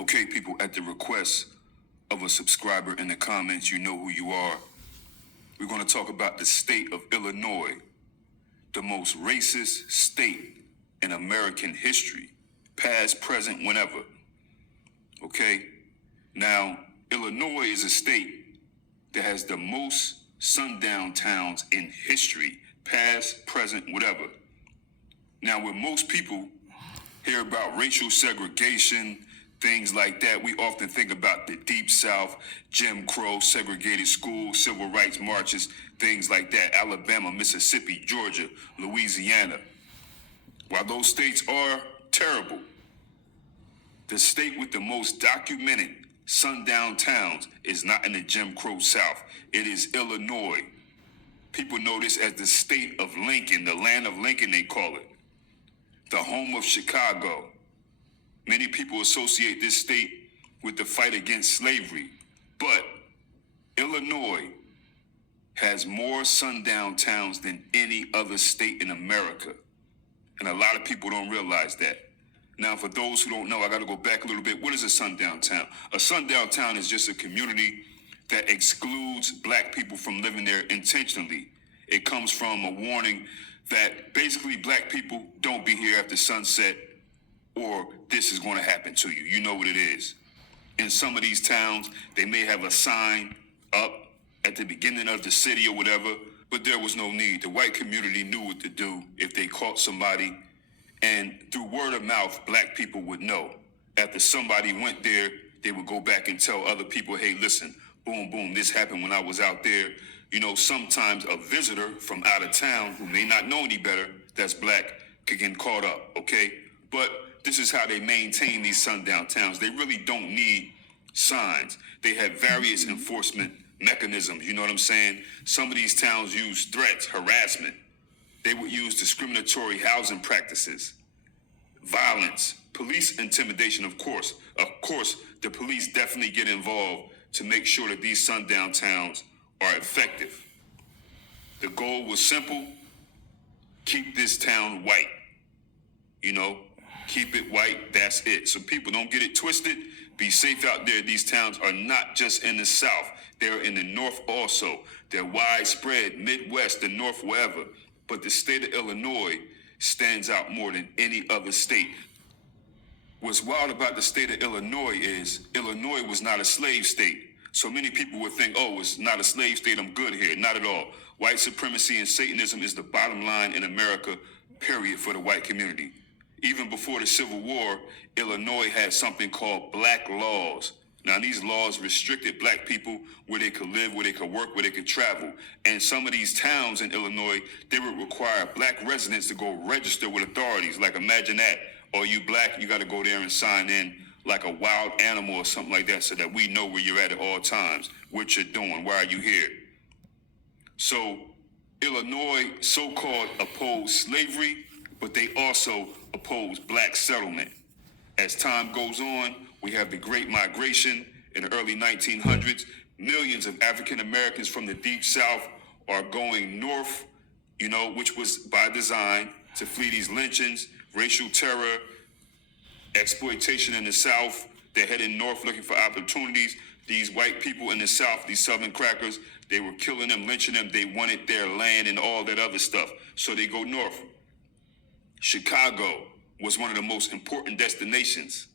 Okay, people, at the request of a subscriber in the comments, you know who you are. We're going to talk about the state of Illinois, the most racist state in American history, past, present, whenever. Okay? Now, Illinois is a state that has the most sundown towns in history, past, present, whatever. Now, when most people hear about racial segregation, things like that, we often think about the Deep South, Jim Crow, segregated schools, civil rights marches, things like that, Alabama, Mississippi, Georgia, Louisiana. While those states are terrible, the state with the most documented sundown towns is not in the Jim Crow South. It is Illinois. People know this as the state of Lincoln, the land of Lincoln, they call it. The home of Chicago. Many people associate this state with the fight against slavery, but Illinois has more sundown towns than any other state in America. And a lot of people don't realize that. Now, for those who don't know, I got to go back a little bit. What is a sundown town? A sundown town is just a community that excludes black people from living there intentionally. It comes from a warning that basically black people don't be here after sunset, or this is going to happen to you. You know what it is. In some of these towns, they may have a sign up at the beginning of the city or whatever, but there was no need. The white community knew what to do if they caught somebody, and through word of mouth, black people would know. After somebody went there, they would go back and tell other people, hey, listen, boom, boom, this happened when I was out there. You know, sometimes a visitor from out of town who may not know any better, that's black, could get caught up, okay? But this is how they maintain these sundown towns. They really don't need signs. They have various enforcement mechanisms, you know what I'm saying? Some of these towns use threats, harassment. They would use discriminatory housing practices, violence, police intimidation, of course. Of course, the police definitely get involved to make sure that these sundown towns are effective. The goal was simple: keep this town white. You know, keep it white, that's it. So people don't get it twisted. Be safe out there. These towns are not just in the South. They're in the North also. They're widespread, Midwest, the North, wherever. But the state of Illinois stands out more than any other state. What's wild about the state of Illinois is Illinois was not a slave state. So many people would think, oh, it's not a slave state, I'm good here. Not at all. White supremacy and Satanism is the bottom line in America, period, for the white community. Even before the Civil War, Illinois had something called black laws. Now, these laws restricted black people where they could live, where they could work, where they could travel. And some of these towns in Illinois, they would require black residents to go register with authorities. Like, imagine that. Or you black, you got to go there and sign in like a wild animal or something like that so that we know where you're at all times, what you're doing, why are you here. So Illinois so-called opposed slavery, but they also opposed black settlement. As time goes on, we have the Great Migration in the early 1900s. Millions of African Americans from the Deep South are going north, you know, which was by design, to flee these lynchings, racial terror, exploitation in the South. They're heading north looking for opportunities. These white people in the South, these Southern crackers, they were killing them, lynching them. They wanted their land and all that other stuff. So they go north. Chicago was one of the most important destinations.